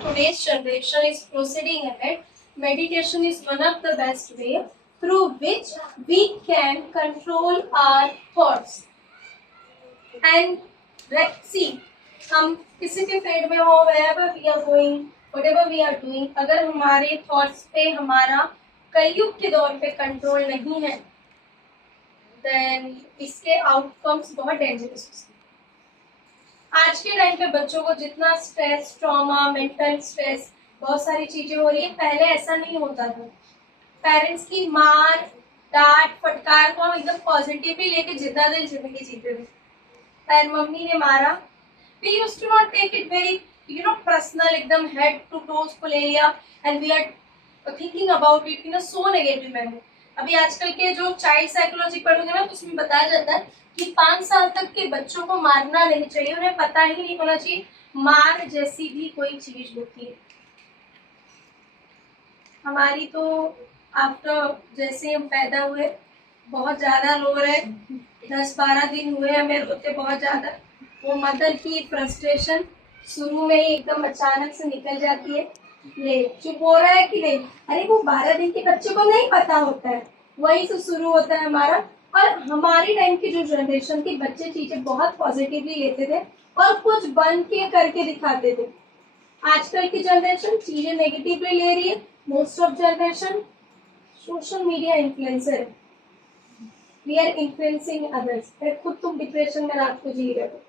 Today's generation is proceeding ahead. Meditation is one of the best way through which we can control our thoughts. And let's see, हम किसी भी field में हो, wherever we are going, whatever we are doing, अगर हमारे thoughts पे हमारा कलयुग के दौर पे कंट्रोल नहीं है, देन इसके आउटकम्स बहुत डेंजरस हो सकते हैं। आज के टाइम पे बच्चों को जितना स्ट्रेस, ट्रॉमा, मेंटल स्ट्रेस, बहुत सारी चीजें हो रही है, पहले ऐसा नहीं होता था। पेरेंट्स की मार, डांट, फटकार को हम एकदम पॉजिटिवली लेके जिंदा दिल जिंदगी जीते थे। पर मम्मी ने मारा, we used to not take it very personal, एकदम head to toes को ले लिया, and we are thinking about it in a so negative manner। अभी आजकल के जो चाइल्ड साइकोलॉजी पढ़ोगे ना, तो उसमें बताया जाता है कि 5 साल तक के बच्चों को मारना नहीं चाहिए, उन्हें पता ही नहीं होना चाहिए मार जैसी भी कोई चीज होती है। हमारी तो आफ्टर जैसे हम पैदा हुए बहुत ज्यादा रो रहे, 10-12 दिन हुए हमें रोते बहुत ज्यादा। वो मदर की फ्रस्ट्रेशन शुरू में ही एकदम अचानक से निकल जाती है, ले चुप हो रहा है कि नहीं, अरे वो 12 दिन के बच्चे को नहीं पता होता है, वही से शुरू होता है हमारा। और हमारी टाइम की जो जनरेशन के बच्चे चीजें बहुत पॉजिटिवली लेते थे और कुछ बन के करके दिखाते थे। आजकल की जनरेशन चीजें नेगेटिवली ले रही है। Most of generation social media influencer, we are influencing others. खुद तुम डिप्रेशन में रात को जी रहे हो,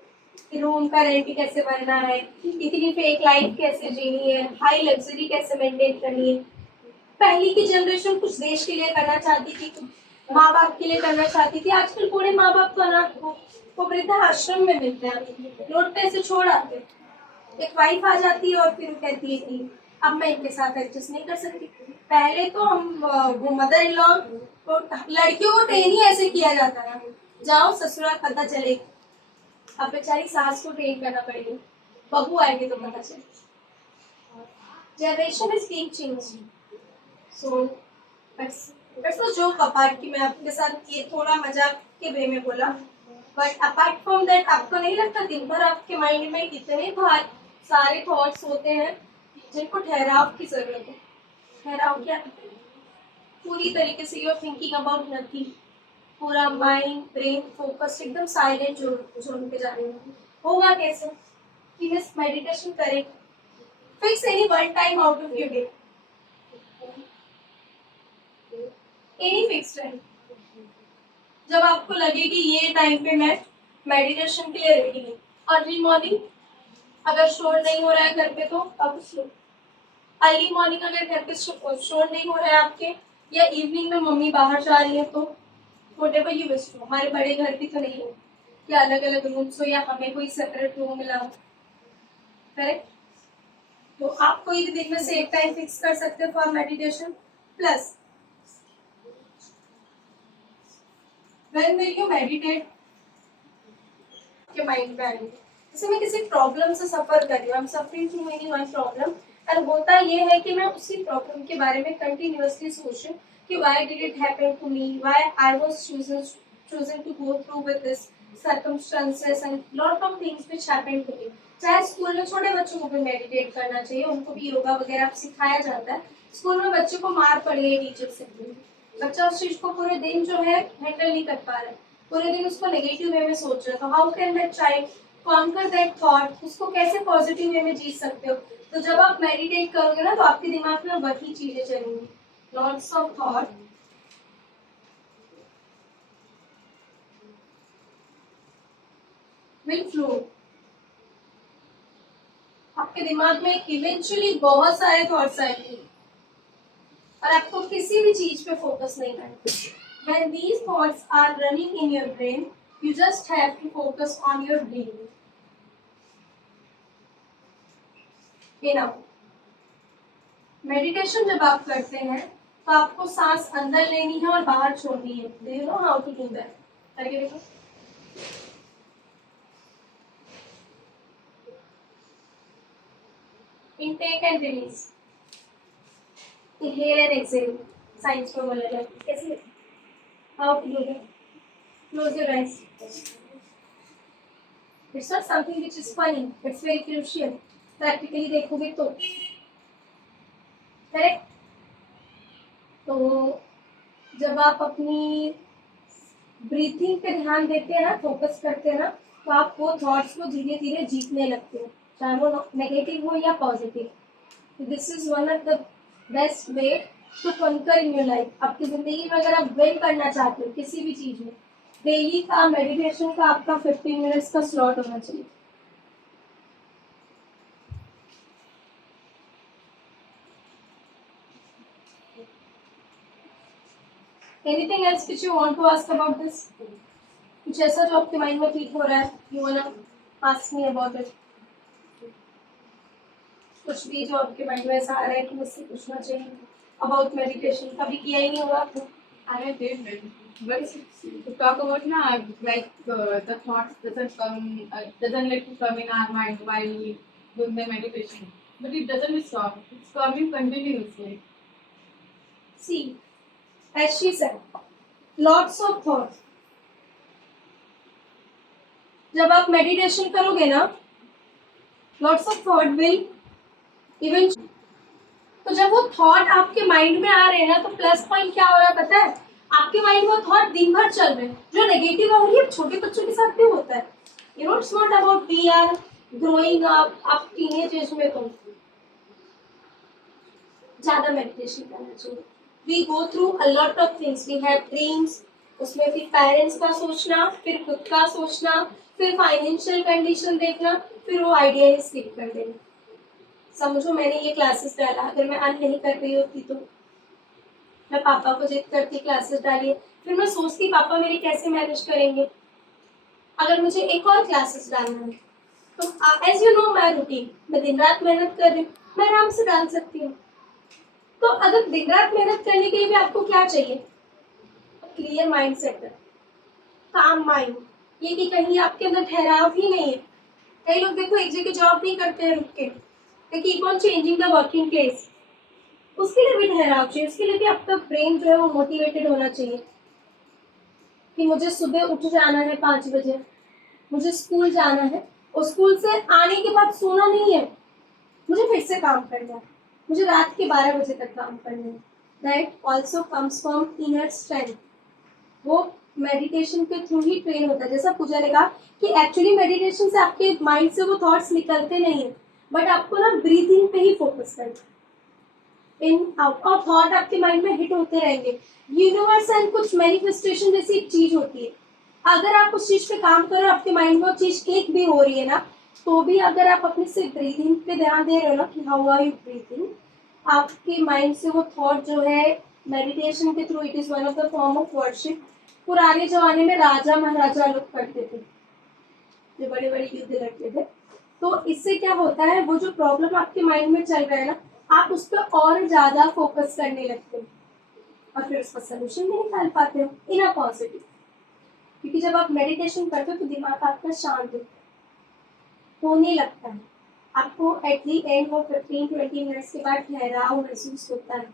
रूम का रेंट कैसे भरना है, इतनी फेक लाइफ कैसे जीनी है, हाई लग्जरी कैसे मेंटेन करनी है। पहली की जनरेशन कुछ देश के लिए करना चाहती थी, माँ बाप के लिए करना चाहती थी। आजकल पूरे माँ बाप तो अनाथ को वृद्धाश्रम में मिलते हैं, रोड पे ऐसे छोड़ आते हैं। एक वाइफ आ जाती है और फिर कहती है कि अब मैं इनके साथ एडजस्ट नहीं कर सकती। पहले तो हम वो मदर इन लॉ तो लड़कियों को ट्रेन ही ऐसे किया जाता था, जाओ ससुराल पता चलेगा। अब बेचारी सास को ट्रेन करना पड़ेगी, बहू आएंगे तो पता चलेगा। Generation is being changed, so that's a joke apart कि मैं आपके साथ ये थोड़ा मजाक के वे में बोला, बट अपार्ट फ्रॉम दैट आपको नहीं लगता दिन भर आपके माइंड में इतने बार सारे थॉट्स होते हैं जिनको ठहराव की जरूरत है। ठहराव क्या, पूरी तरीके से you are thinking about nothing, पूरा माइंड ब्रेन फोकस एकदम साइलेंट जोन पे जा रहे हैं। होगा कैसे कि बस मेडिटेशन करें, fix any one time out of your day, any fix time, जब आपको लगे कि ये टाइम पे मैं मेडिटेशन के लिए रेडी हूँ। अर्ली मॉर्निंग अगर शोर नहीं हो रहा है घर पे तो अब अर्ली मॉर्निंग अगर घर पे शोर नहीं हो रहा है आपके, या इवनिंग में मम्मी बाहर जा रही है तो व्हाटएवर यू विश टू। हमारे बड़े घर भी तो नहीं है कि अलग अलग रूम्स हो या हमें कोई सेपरेट रूम मिला हो, करेक्ट। तो आप कोई भी दिन में से एक टाइम फिक्स कर सकते हो for meditation. Plus when will you meditate, के माइंड में आएंगे जैसे मैं किसी प्रॉब्लम से सफर कर रही हूँ, I am suffering from any one problem, and होता ये है कि मैं उसी प्रॉब्लम के बारे में कंटिन्यूअसली सोच रही हूँ कि why did it happen to me, why I was choosing to go through with this circumstances and lot of things which happened to me। चाहे स्कूल में छोटे बच्चों को भी मेडिटेट करना चाहिए, उनको भी योगा वगैरह सिखाया जाता है। स्कूल में बच्चों को मार पड़ी है टीचर से, बच्चा उस चीज को पूरे दिन जो है हैंडल नहीं कर पा रहा है, पूरे दिन उसको नेगेटिव वे में सोच रहे हो। तो how can that child conquer that thought, उसको कैसे पॉजिटिव वे में जी सकते हो। तो जब आप मेडिटेट करोगे ना, तो आपके दिमाग में वही चीजें चलेंगी, lots of thought will flow. आपके दिमाग में इवेंचुअली बहुत सारे थॉट्स आएंगे और आपको किसी भी चीज पे फोकस नहीं करना। When these thoughts are running in your brain, you just have to focus on your breathing. Enough. Meditation जब आप करते हैं तो आपको सांस अंदर लेनी है और बाहर छोड़नी है। Do you know how to do that? करके देखो। Intake and release. Inhale and exhale. Science में बोला जाए कैसे? How to do that? Close your eyes. It's not something which is funny. It's very crucial. Practically देखोगे तो correct. तो जब आप अपनी ब्रीथिंग पे ध्यान देते हैं ना, फोकस करते हैं ना, तो आप वो थॉट्स को धीरे धीरे जीतने लगते हैं, चाहे वो नेगेटिव हो या positive. This is one of the best way to conquer in your life. आपकी जिंदगी में अगर आप विन करना चाहते हो किसी भी चीज में, डेली का मेडिटेशन का आपका 15 मिनट्स का स्लॉट होना चाहिए। Anything else which you want to ask about this? कुछ ऐसा जो आपके माइंड में क्लिक हो रहा है, you want to ask me about it? कुछ भी जो आपके माइंड में ऐसा आ रहा है कि मुझसे पूछना चाहिए अबाउट मेडिटेशन, कभी किया ही नहीं होगा आपने? I did meditation, but to talk about now, like the thoughts doesn't let to come in our mind while doing the meditation, but it doesn't stop. It's coming continuously. See, as she said, lots of thoughts. जब आप meditation करोगे ना, lots of thought will even, तो जब वो thought आपके mind में आ रहे हैं ना, तो प्लस पॉइंट क्या हो रहा है पता है? आपके माइंड में वो थॉट दिन भर चल रहे हैं। जो नेगेटिव हो रही है छोटे बच्चों के साथ भी होता है। You know, it's not about we are growing up, आप टीनेज एज में तो ज्यादा मेडिटेशन करना चाहिए। We go through a lot of things, we have dreams, उसमें फिर पेरेंट्स का सोचना, फिर खुद का सोचना, फिर फाइनेंशियल कंडीशन देखना, फिर वो आइडिया ही स्किप कर देना। समझो मैंने ये क्लासेस डाला, अगर मैं अर्न नहीं कर रही होती तो मैं पापा को जिद करती क्लासेस डालिए, फिर मैं सोचती पापा मेरे कैसे मैनेज करेंगे। अगर मुझे एक और क्लासेस डालना है तो as you know my routine, मैं दिन रात मेहनत कर रही हूँ, मैं आराम से डाल सकती हूँ। तो अगर दिन रात मेहनत करने के लिए भी आपको क्या चाहिए? क्लियर माइंड सेट, काम माइंड, ये कि कहीं आपके अंदर ठहराव ही नहीं है। कई लोग देखो एक जगह जॉब नहीं करते हैं रुक के, they keep on changing the working place। उसके लिए भी ठहराव चाहिए, उसके लिए भी आपका ब्रेन जो है वो मोटिवेटेड होना चाहिए कि मुझे सुबह उठ जाना है 5 बजे, मुझे स्कूल जाना है, और स्कूल से आने के बाद सोना नहीं है, मुझे फिर से काम करना है, मुझे रात के 12 बजे तक काम करना है। That also comes from inner strength. वो मेडिटेशन के थ्रू ही ट्रेन होता है। जैसा पूजा ने कहा कि एक्चुअली मेडिटेशन से आपके माइंड से वो थॉट्स निकलते नहीं है, बट आपको ना ब्रीथिंग पे ही फोकस करना है। इन आउट और थॉट आपके माइंड में हिट होते रहेंगे। यूनिवर्स एंड कुछ मैनिफेस्टेशन जैसी एक चीज होती है, अगर आप उस चीज पे काम करो, आपके माइंड में वो चीज क्लिक भी हो रही है ना, तो भी अगर आप अपने से ब्रीथिंग पे ध्यान दे रहे हो ना कि हाउ आर यू ब्रीथिंग, आपके माइंड से वो थॉट जो है मेडिटेशन के through, it is one of the form of worship. पुराने जमाने में राजा महाराजा लोग करते थे, जो बड़े बड़े युद्ध लड़ते थे। तो इससे क्या होता है, वो जो प्रॉब्लम आपके माइंड में चल रहा है ना, आप उस पर और ज्यादा फोकस करने लगते हो और फिर उसका सोल्यूशन नहीं निकाल पाते हो इन अ पॉजिटिव। क्योंकि जब आप मेडिटेशन करते हो तो दिमाग आपका शांत होने लगता है, आपको एट दी एंड वो 15-20 मिनट्स के बाद ठहराव महसूस होता है।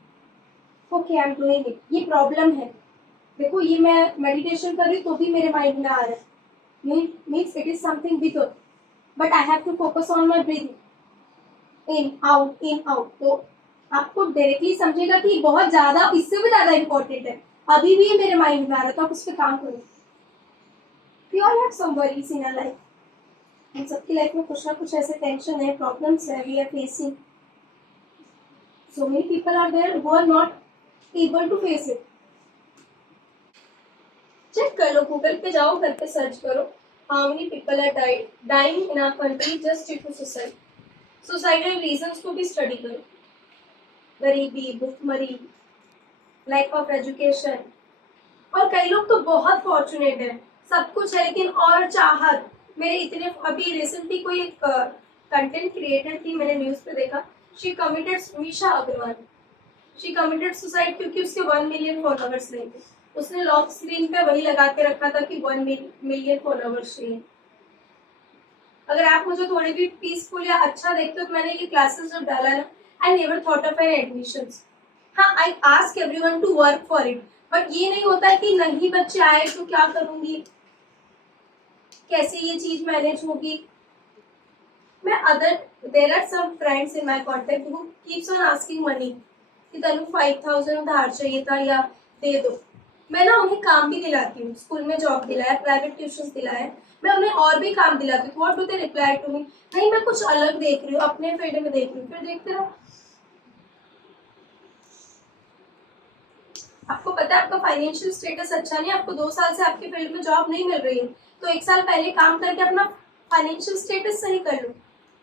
Okay, I am doing it, ये प्रॉब्लम है, देखो ये मैं मेडिटेशन कर रही हूँ तो भी मेरे माइंड में आ रहा है, means it is something with, but I have to focus on my breathing, in out. तो आपको डायरेक्टली समझेगा कि बहुत ज्यादा, इससे भी ज्यादा इंपॉर्टेंट है, अभी भी ये मेरे माइंड में आ रहा है, तो आप उस पर काम करो। We all have some worries in our life, हम सबकी लाइफ में कुछ ना कुछ ऐसे टेंशन है, प्रॉब्लम्स है, we are facing. So many people are there who are not able to face it. Check कर लो, गूगल पे जाओ, घर पे सर्च करो, how many people are dying in our country just due to suicide. Suicidal reasons को भी study करो, गरीबी, भुखमरी, लैक ऑफ एजुकेशन। और कई लोग तो बहुत फॉर्चुनेट है, सब कुछ है लेकिन और चाहत। मेरे इतने अभी रिसेंटली कोई एक कंटेंट क्रिएटर थी, मैंने न्यूज पे देखा, she committed, Misha Agarwal, she committed suicide क्योंकि उसके 1 मिलियन फॉलोअर्स नहीं थे। उसने लॉक स्क्रीन पे वही लगा के रखा था कि 1 मिलियन फॉलोअर्स चाहिए। अगर आप मुझे थोड़ी भी पीसफुल या अच्छा देखते हो तो मैंने ये क्लासेस जब डाला ना, I never thought of an admissions. हाँ, I ask everyone to work for it, but ये नहीं होता है कि नहीं बच्चे आए तो क्या करूंगी, कैसे ये चीज मैनेज होगी। मैं other there are some friends in my contact who keeps on asking money कि तनु 5000 उधार चाहिए था या दे दो। मैं ना उन्हें काम भी दिलाती हूँ, स्कूल में जॉब दिलाया, प्राइवेट ट्यूशन दिलाया, मैं उन्हें और भी काम दिलाती हूँ। What do they reply to me, नहीं मैं कुछ अलग देख रही हूँ, अपने फील्ड में देख रही हूँ। फिर देखते रहो। आपको पता है आपका फाइनेंशियल स्टेटस अच्छा नहीं, आपको 2 साल से आपके फील्ड में जॉब नहीं मिल रही है, तो 1 साल पहले काम करके अपना फाइनेंशियल स्टेटस सही कर लो।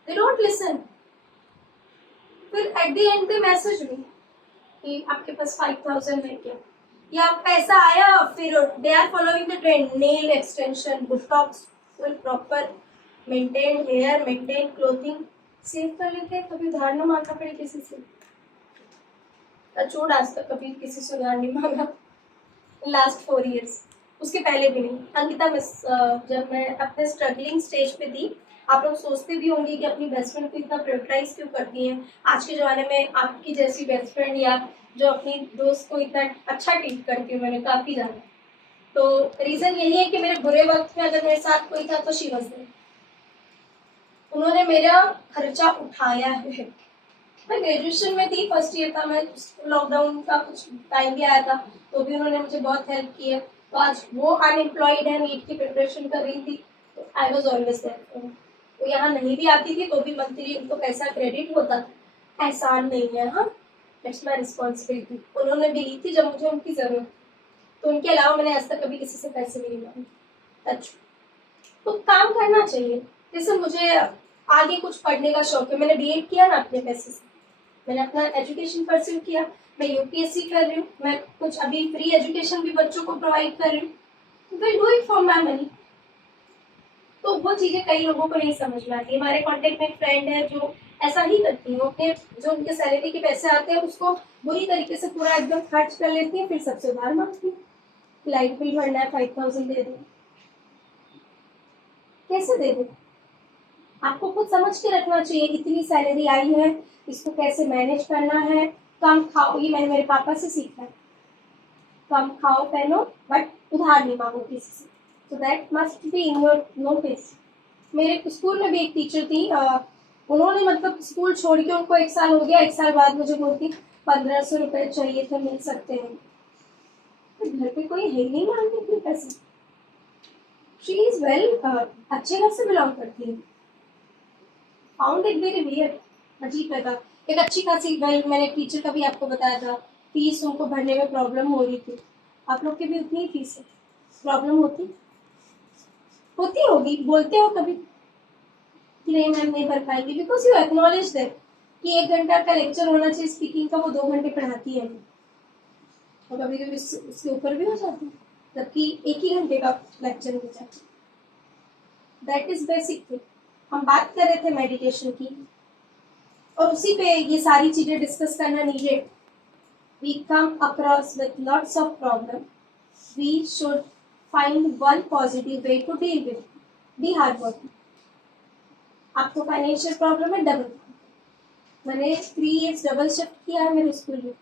They don't listen. फिर at the end they message me कि आपके पास 5000 है क्या, या पैसा आया, फिर they are following the trend, nail extension, Botox, full proper maintain hair, maintain clothing, save कर लेते हैं, कभी उधार ना मांगना पड़े किसी से। अचूड आज तक कभी किसी से उधार नहीं मांगा, लास्ट 4 years, उसके पहले भी नहीं। अंकिता मिस, जब मैं अपने स्ट्रगलिंग स्टेज पे थी, आप लोग सोचते भी होंगे कि अपनी बेस्ट फ्रेंड को इतना प्रायोरिटाइज क्यों करती हैं। आज के ज़माने में आपकी जैसी बेस्ट फ्रेंड या जो अपनी दोस्त को इतना अच्छा ट्रीट करती हूँ मैंने काफ़ी ज़्यादा। तो रीज़न यही है कि मेरे बुरे वक्त में अगर मेरे साथ कोई था तो शी वाज देयर। उन्होंने मेरा खर्चा उठाया है। मैं ग्रेजुएशन में थी, फर्स्ट ईयर था, मैं लॉकडाउन का कुछ टाइम भी आया था, तो भी उन्होंने मुझे बहुत हेल्प की है। तो आज वो अनएम्प्लॉयड है, नीट की प्रिपरेशन कर रही थी, तो आई वॉज ऑलवेज देयर। वो यहाँ नहीं भी आती थी तो भी मंथली उनको पैसा क्रेडिट होता था। एहसान नहीं है, हाँ, इट्स माई रिस्पॉन्सिबिलिटी। उन्होंने भी ली थी जब मुझे उनकी ज़रूरत थी, तो उनके अलावा मैंने आज तक कभी किसी से पैसे नहीं मांगे। अच्छा, तो काम करना चाहिए। जैसे मुझे आगे कुछ पढ़ने का शौक है, मैंने बीएड किया ना अपने पैसे से, मैंने अपना एजुकेशन परस्यू किया, मैं यूपीएससी कर रही हूँ, मैं कुछ अभी फ्री एजुकेशन भी बच्चों को प्रोवाइड कर रही हूँ। Will do it for my money. तो वो चीज़ें कई लोगों को नहीं समझ में आती। हमारे कॉन्टेक्ट में एक फ्रेंड है जो ऐसा ही करती है, वो अपने जो उनके सैलरी के पैसे आते हैं उसको बुरी तरीके से पूरा एकदम खर्च कर लेती है, फिर सबसे उधार मांगती है। लाइट बिल भरना है, 5000 दे दो, कैसे दे दो? आपको खुद समझ के रखना चाहिए, इतनी सैलरी आई है, इसको कैसे मैनेज करना है। कम खाओ, ये मैंने मेरे पापा से सीखा है, कम खाओ पहनो बट उधार नहीं मांगो किसी से। तो that must be in your notice. मेरे स्कूल में भी एक टीचर थी, उन्होंने मतलब स्कूल छोड़ के उनको 1 साल हो गया, 1 साल बाद मुझे बोलती 1500 रुपये चाहिए थे, मिल सकते हैं? तो घर पे कोई है नहीं मांगने के पैसे। शी इज वेल, अच्छे घर से बिलोंग करती है। फाउंड इट वेरी वियर्ड, अजीब लगा। एक अच्छी खासी वेल, मैंने टीचर का भी आपको बताया था, फीस उनको भरने में प्रॉब्लम हो रही थी। आप लोग की भी उतनी ही फीस है, प्रॉब्लम होती होगी, बोलते हो कभी कि नहीं मैम नहीं भर पाएंगे, बिकॉज यू एक्नॉलेज दैट कि 1 घंटा का लेक्चर होना चाहिए स्पीकिंग का, वो 2 घंटे पढ़ाती है, और कभी कभी उसके ऊपर भी हो जाता है, जबकि 1 ही घंटे का लेक्चर हो जाता है। That is basic thing. हम बात कर रहे थे मेडिटेशन की, और उसी पे ये सारी चीज़ें डिस्कस करना needed. We come across with lots of problems. We should find one positive way to deal with it. Be hardworking. आपको फाइनेंशियल प्रॉब्लम है, डबल। मैंने 3 years डबल शिफ्ट किया है मेरे स्कूल में,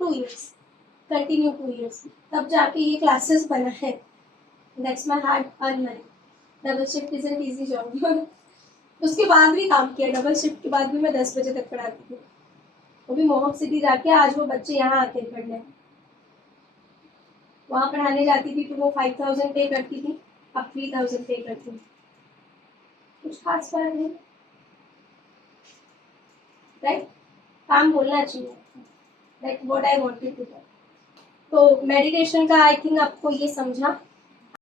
2 years कंटिन्यू 2 years, तब जाके ये क्लासेस बना है। That's my hard earn money. Double shift is an easy job. उसके बाद भी काम किया, डबल शिफ्ट के बाद भी मैं 10 बजे तक पढ़ाती थी, वो भी मोहक सिटी जाके। आज वो बच्चे यहाँ आते हैं पढ़ने, वहाँ पढ़ाने जाती थी तो वो 5000 पे करती थी, अब 3000 पे करती हूँ, कुछ खास फर्क नहीं, राइट? काम बोलना चाहिए, that what I wanted to do. तो मेडिटेशन का आई थिंक आपको ये समझा।